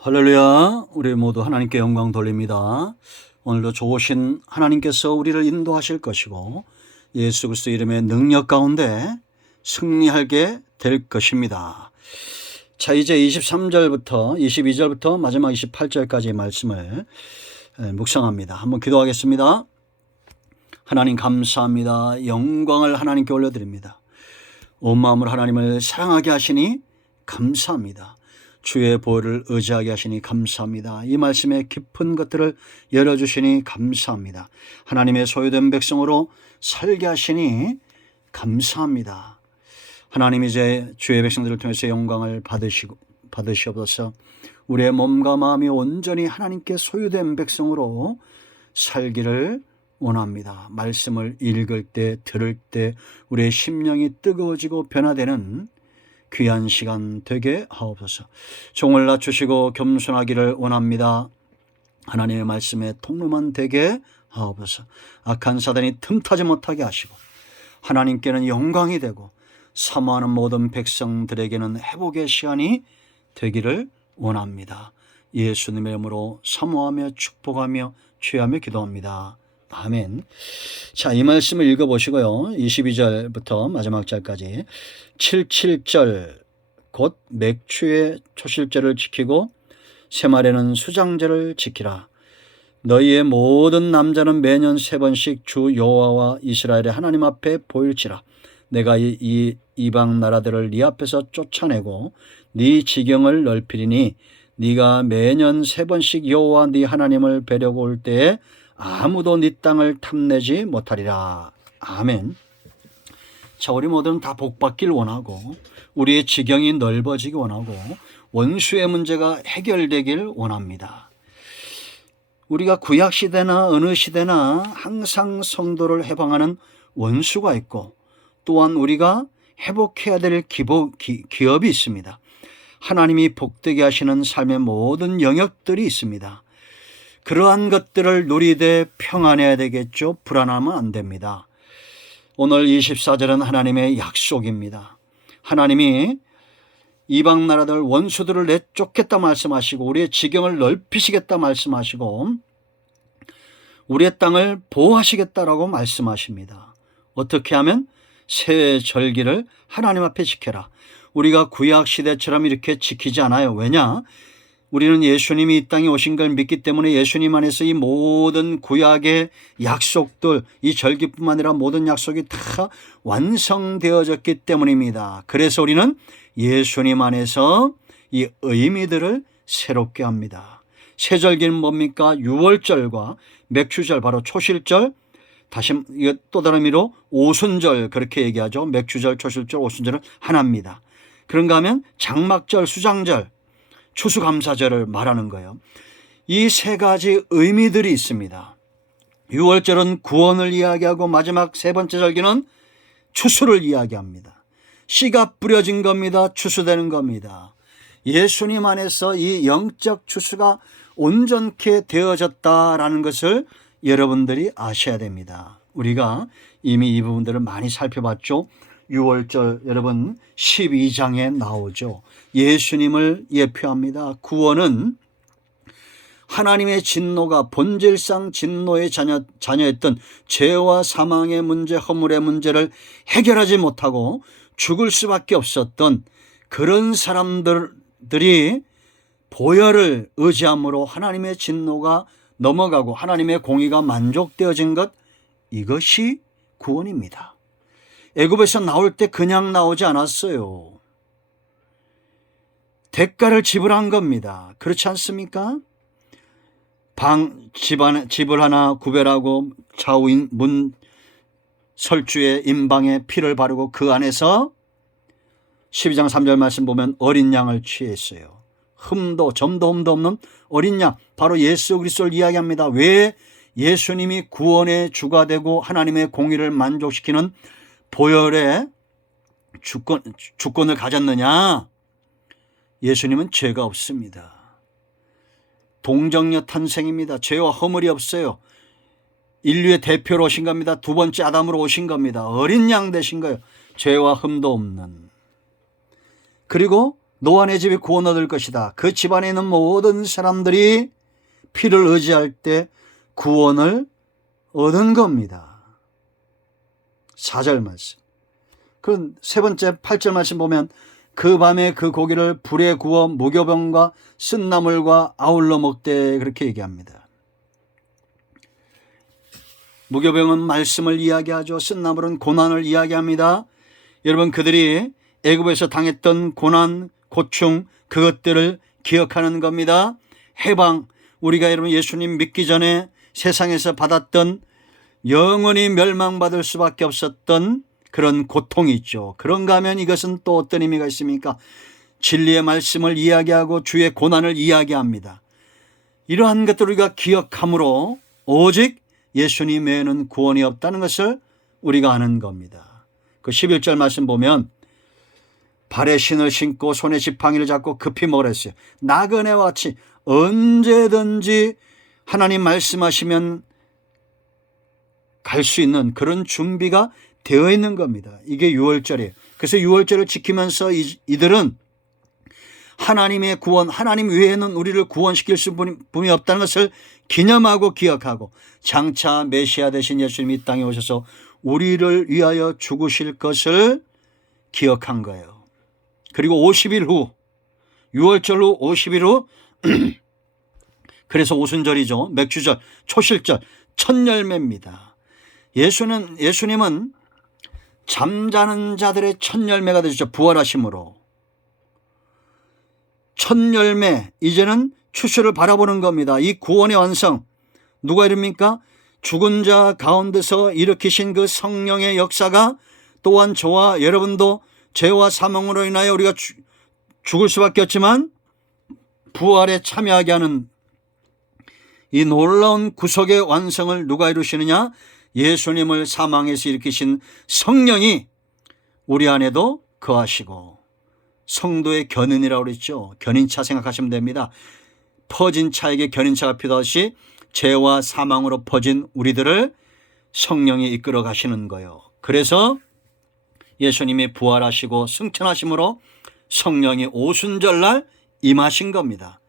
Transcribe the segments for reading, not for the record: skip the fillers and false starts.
할렐루야. 우리 모두 하나님께 영광 돌립니다. 오늘도 좋으신 하나님께서 우리를 인도하실 것이고 예수 그리스도 이름의 능력 가운데 승리하게 될 것입니다. 자, 이제 23절부터 22절부터 마지막 28절까지의 말씀을 묵상합니다. 한번 기도하겠습니다. 하나님 감사합니다. 영광을 하나님께 올려드립니다. 온 마음으로 하나님을 사랑하게 하시니 감사합니다. 주의 보혈을 의지하게 하시니 감사합니다. 이 말씀의 깊은 것들을 열어주시니 감사합니다. 하나님의 소유된 백성으로 살게 하시니 감사합니다. 하나님 이제 주의 백성들을 통해서 영광을 받으시옵소서. 우리의 몸과 마음이 온전히 하나님께 소유된 백성으로 살기를 원합니다. 말씀을 읽을 때 들을 때 우리의 심령이 뜨거워지고 변화되는 귀한 시간 되게 하옵소서. 종을 낮추시고 겸손하기를 원합니다. 하나님의 말씀에 통로만 되게 하옵소서. 악한 사단이 틈타지 못하게 하시고 하나님께는 영광이 되고 사모하는 모든 백성들에게는 회복의 시간이 되기를 원합니다. 예수님의 이름으로 사모하며 축복하며 취하며 기도합니다. 아멘. 자, 이 말씀을 읽어보시고요. 22절부터 마지막 절까지 77절 곧 맥추의 초실절을 지키고 새말에는 수장절을 지키라. 너희의 모든 남자는 매년 3번씩 주 여호와와 이스라엘의 하나님 앞에 보일지라. 내가 이 이방 나라들을 네 앞에서 쫓아내고 네 지경을 넓히리니 네가 매년 3번씩 여호와 네 하나님을 뵈려고 올 때에 아무도 네 땅을 탐내지 못하리라. 아멘. 자, 우리 모두는 다 복받길 원하고 우리의 지경이 넓어지기 원하고 원수의 문제가 해결되길 원합니다. 우리가 구약시대나 어느 시대나 항상 성도를 해방하는 원수가 있고 또한 우리가 회복해야 될 기업이 있습니다. 하나님이 복되게 하시는 삶의 모든 영역들이 있습니다. 그러한 것들을 누리되 평안해야 되겠죠. 불안하면 안 됩니다. 오늘 24절은 하나님의 약속입니다. 하나님이 이방 나라들 원수들을 내쫓겠다 말씀하시고 우리의 지경을 넓히시겠다 말씀하시고 우리의 땅을 보호하시겠다라고 말씀하십니다. 어떻게 하면 새 절기를 하나님 앞에 지켜라. 우리가 구약시대처럼 이렇게 지키지 않아요. 왜냐? 우리는 예수님이 이 땅에 오신 걸 믿기 때문에 예수님 안에서 이 모든 구약의 약속들, 이 절기뿐만 아니라 모든 약속이 다 완성되어졌기 때문입니다. 그래서 우리는 예수님 안에서 이 의미들을 새롭게 합니다. 새 절기는 뭡니까? 유월절과 맥추절, 바로 초실절, 다시 또 다른 의미로 오순절 그렇게 얘기하죠. 맥추절, 초실절, 오순절은 하나입니다. 그런가 하면 장막절, 수장절, 추수감사절을 말하는 거예요. 이 세 가지 의미들이 있습니다. 유월절은 구원을 이야기하고 마지막 세 번째 절기는 추수를 이야기합니다. 씨가 뿌려진 겁니다. 추수되는 겁니다. 예수님 안에서 이 영적 추수가 온전케 되어졌다라는 것을 여러분들이 아셔야 됩니다. 우리가 이미 이 부분들을 많이 살펴봤죠. 6월절 여러분 12장에 나오죠. 예수님을 예표합니다. 구원은 하나님의 진노가 본질상 진노의 자녀였던 죄와 사망의 문제, 허물의 문제를 해결하지 못하고 죽을 수밖에 없었던 그런 사람들이 보혈을 의지함으로 하나님의 진노가 넘어가고 하나님의 공의가 만족되어진 것, 이것이 구원입니다. 애굽에서 나올 때 그냥 나오지 않았어요. 대가를 지불한 겁니다. 그렇지 않습니까? 집을 하나 구별하고 좌우 문 설주에 임방에 피를 바르고 그 안에서 12장 3절 말씀 보면 어린 양을 취했어요. 점도 흠도 없는 어린 양, 바로 예수 그리스도를 이야기합니다. 왜 예수님이 구원의 주가 되고 하나님의 공의를 만족시키는 보혈의 주권을 가졌느냐? 예수님은 죄가 없습니다. 동정녀 탄생입니다. 죄와 허물이 없어요. 인류의 대표로 오신 겁니다. 두 번째 아담으로 오신 겁니다. 어린 양 되신 거예요. 죄와 흠도 없는. 그리고 노아네 집이 구원 얻을 것이다. 그 집안에 있는 모든 사람들이 피를 의지할 때 구원을 얻은 겁니다. 4절 말씀. 그 세 번째 8절 말씀 보면 그 밤에 그 고기를 불에 구워 무교병과 쓴나물과 아울러 먹되 그렇게 얘기합니다. 무교병은 말씀을 이야기하죠. 쓴나물은 고난을 이야기합니다. 여러분, 그들이 애굽에서 당했던 고난, 고충, 그것들을 기억하는 겁니다. 해방, 우리가 여러분 예수님 믿기 전에 세상에서 받았던 영원히 멸망받을 수밖에 없었던 그런 고통이 있죠. 그런가 하면 이것은 또 어떤 의미가 있습니까? 진리의 말씀을 이야기하고 주의 고난을 이야기합니다. 이러한 것들을 우리가 기억함으로 오직 예수님 외에는 구원이 없다는 것을 우리가 아는 겁니다. 그 11절 말씀 보면 발에 신을 신고 손에 지팡이를 잡고 급히 먹으라 했어요. 나그네와 같이 언제든지 하나님 말씀하시면 갈 수 있는 그런 준비가 되어 있는 겁니다. 이게 6월절이에요. 그래서 6월절을 지키면서 이들은 하나님의 구원, 하나님 외에는 우리를 구원시킬 분이 없다는 것을 기념하고 기억하고 장차 메시아 되신 예수님이 이 땅에 오셔서 우리를 위하여 죽으실 것을 기억한 거예요. 그리고 50일 후, 6월절 후 50일 후 그래서 오순절이죠. 맥주절, 초실절, 첫 열매입니다. 예수님은 잠자는 자들의 첫 열매가 되셨죠. 부활하심으로. 첫 열매, 이제는 추수를 바라보는 겁니다. 이 구원의 완성, 누가 이릅니까? 죽은 자 가운데서 일으키신 그 성령의 역사가 또한 저와 여러분도 죄와 사망으로 인하여 우리가 죽을 수밖에 없지만 부활에 참여하게 하는 이 놀라운 구속의 완성을 누가 이루시느냐? 예수님을 사망에서 일으키신 성령이 우리 안에도 거하시고, 성도의 견인이라고 그랬죠. 견인차 생각하시면 됩니다. 퍼진 차에게 견인차가 필요하듯이 죄와 사망으로 퍼진 우리들을 성령이 이끌어 가시는 거예요. 그래서 예수님이 부활하시고 승천하심으로 성령이 오순절날 임하신 겁니다.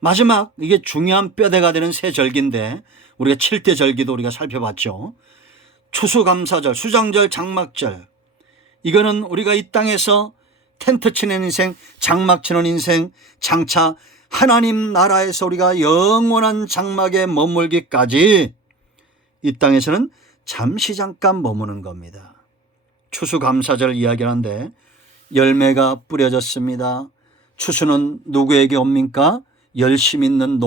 마지막, 이게 중요한 뼈대가 되는 새 절기인데 우리가 7대 절기도 우리가 살펴봤죠. 추수감사절, 수장절, 장막절, 이거는 우리가 이 땅에서 텐트 치는 인생, 장막 치는 인생, 장차 하나님 나라에서 우리가 영원한 장막에 머물기까지 이 땅에서는 잠시 잠깐 머무는 겁니다. 추수감사절 이야기하는데 열매가 뿌려졌습니다. 추수는 누구에게 옵니까? 열심 있는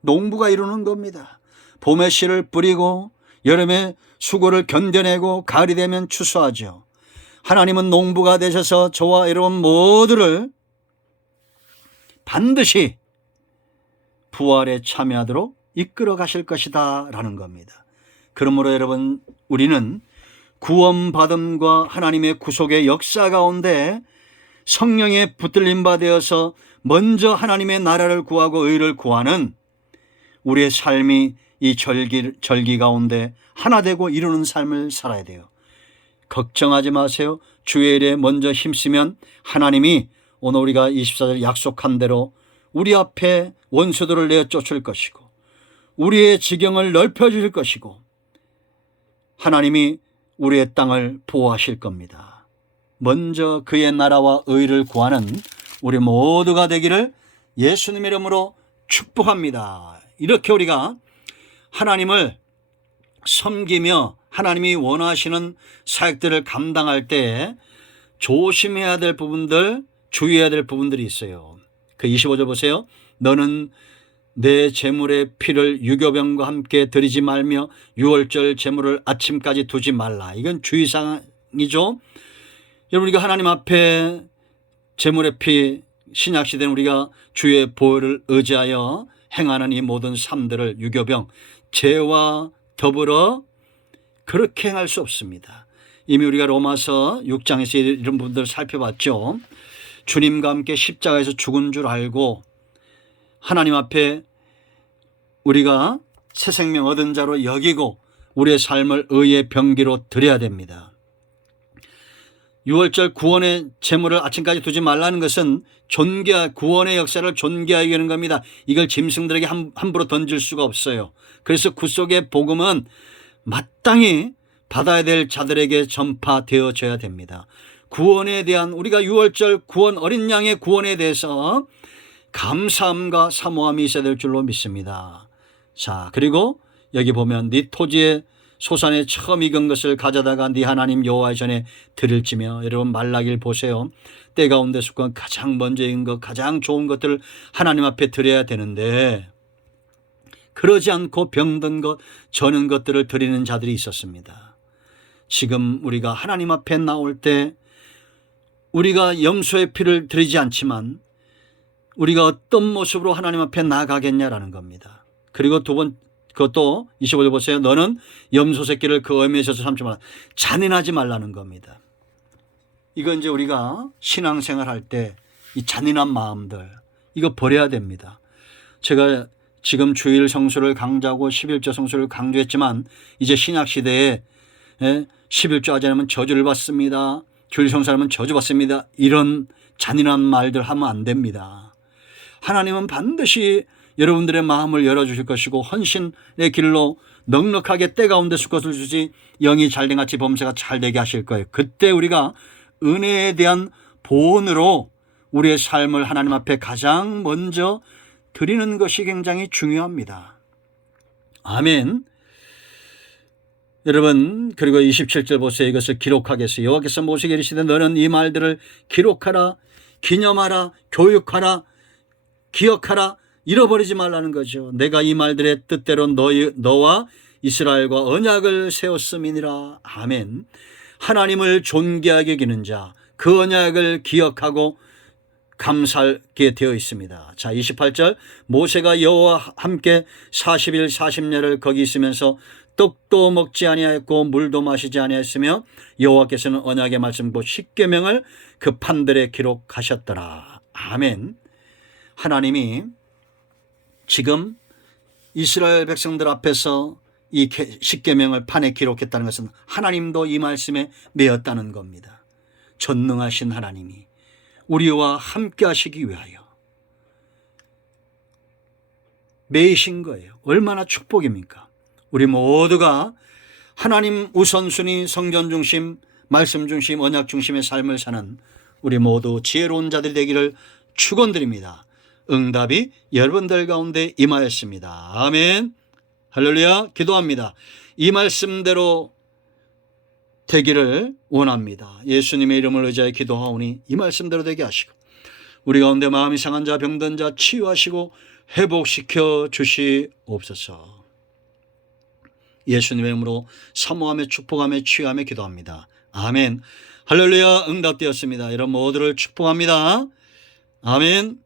농부가 이루는 겁니다. 봄에 씨를 뿌리고 여름에 수고를 견뎌내고 가을이 되면 추수하죠. 하나님은 농부가 되셔서 저와 여러분 모두를 반드시 부활에 참여하도록 이끌어 가실 것이다 라는 겁니다. 그러므로 여러분, 우리는 구원받음과 하나님의 구속의 역사 가운데 성령에 붙들림 바 되어서 먼저 하나님의 나라를 구하고 의를 구하는 우리의 삶이 이 절기 가운데 하나 되고 이루는 삶을 살아야 돼요. 걱정하지 마세요. 주의 일에 먼저 힘쓰면 하나님이 오늘 우리가 24절 약속한 대로 우리 앞에 원수들을 내어 쫓을 것이고 우리의 지경을 넓혀 주실 것이고 하나님이 우리의 땅을 보호하실 겁니다. 먼저 그의 나라와 의를 구하는 우리 모두가 되기를 예수님의 이름으로 축복합니다. 이렇게 우리가 하나님을 섬기며 하나님이 원하시는 사역들을 감당할 때 조심해야 될 부분들, 주의해야 될 부분들이 있어요. 그 25절 보세요. 너는 내 제물의 피를 유교병과 함께 드리지 말며 유월절 제물을 아침까지 두지 말라. 이건 주의사항이죠. 여러분, 우리가 하나님 앞에 제물의 피, 신약시대는 우리가 주의 보혈을 의지하여 행하는 이 모든 삶들을 유교병, 죄와 더불어 그렇게 행할 수 없습니다. 이미 우리가 로마서 6장에서 이런 부분들을 살펴봤죠. 주님과 함께 십자가에서 죽은 줄 알고 하나님 앞에 우리가 새 생명 얻은 자로 여기고 우리의 삶을 의의 병기로 드려야 됩니다. 유월절 구원의 제물을 아침까지 두지 말라는 것은 구원의 역사를 존귀하게 하는 겁니다. 이걸 짐승들에게 함부로 던질 수가 없어요. 그래서 구속의 복음은 마땅히 받아야 될 자들에게 전파되어져야 됩니다. 구원에 대한 우리가 유월절 구원 어린 양의 구원에 대해서 감사함과 사모함이 있어야 될 줄로 믿습니다. 자, 그리고 여기 보면 네 토지에 소산에 처음 익은 것을 가져다가 네 하나님 여호와의 전에 드릴지며. 여러분 말라기를 보세요. 때 가운데 속한 가장 먼저 익은 것, 가장 좋은 것들을 하나님 앞에 드려야 되는데 그러지 않고 병든 것, 저는 것들을 드리는 자들이 있었습니다. 지금 우리가 하나님 앞에 나올 때 우리가 염소의 피를 드리지 않지만 우리가 어떤 모습으로 하나님 앞에 나가겠냐라는 겁니다. 그리고 그것도 25절 보세요. 너는 염소 새끼를 그 어미에 있어서 삼지 말라. 잔인하지 말라는 겁니다. 이거 이제 우리가 신앙생활 할 때 이 잔인한 마음들 이거 버려야 됩니다. 제가 지금 주일 성수를 강조하고 11조 성수를 강조했지만 이제 신약 시대에 11조 하지 않으면 저주를 받습니다. 주일 성수하면 저주받습니다. 이런 잔인한 말들 하면 안 됩니다. 하나님은 반드시 여러분들의 마음을 열어주실 것이고 헌신의 길로 넉넉하게 때 가운데 수컷을 주시 영이 잘된 같이 범사가 잘되게 하실 거예요. 그때 우리가 은혜에 대한 보온으로 우리의 삶을 하나님 앞에 가장 먼저 드리는 것이 굉장히 중요합니다. 아멘. 여러분 그리고 27절 보세요. 이것을 기록하겠어요. 여호와께서 모세에게 이르시되 너는 이 말들을 기록하라, 기념하라, 교육하라, 기억하라, 잃어버리지 말라는 거죠. 내가 이 말들의 뜻대로 너와 이스라엘과 언약을 세웠음이니라. 아멘. 하나님을 존귀하게 여기는 자, 그 언약을 기억하고 감사하게 되어 있습니다. 자, 28절 모세가 여호와와 함께 40일 40년을 거기 있으면서 떡도 먹지 아니하였고 물도 마시지 아니하였으며 여호와께서는 언약의 말씀 곧 십계명을 그 판들에 기록하셨더라. 아멘. 하나님이 지금 이스라엘 백성들 앞에서 이 십계명을 판에 기록했다는 것은 하나님도 이 말씀에 매였다는 겁니다. 전능하신 하나님이 우리와 함께 하시기 위하여 매이신 거예요. 얼마나 축복입니까? 우리 모두가 하나님 우선순위, 성전 중심, 말씀 중심, 언약 중심의 삶을 사는 우리 모두 지혜로운 자들이 되기를 축원드립니다. 응답이 여러분들 가운데 임하였습니다. 아멘. 할렐루야. 기도합니다. 이 말씀대로 되기를 원합니다. 예수님의 이름을 의지하여 기도하오니 이 말씀대로 되게 하시고 우리 가운데 마음이 상한 자, 병든 자 치유하시고 회복시켜 주시옵소서. 예수님의 이름으로 사모하며 축복하며 치유하며 기도합니다. 아멘. 할렐루야. 응답되었습니다. 여러분 모두를 축복합니다. 아멘.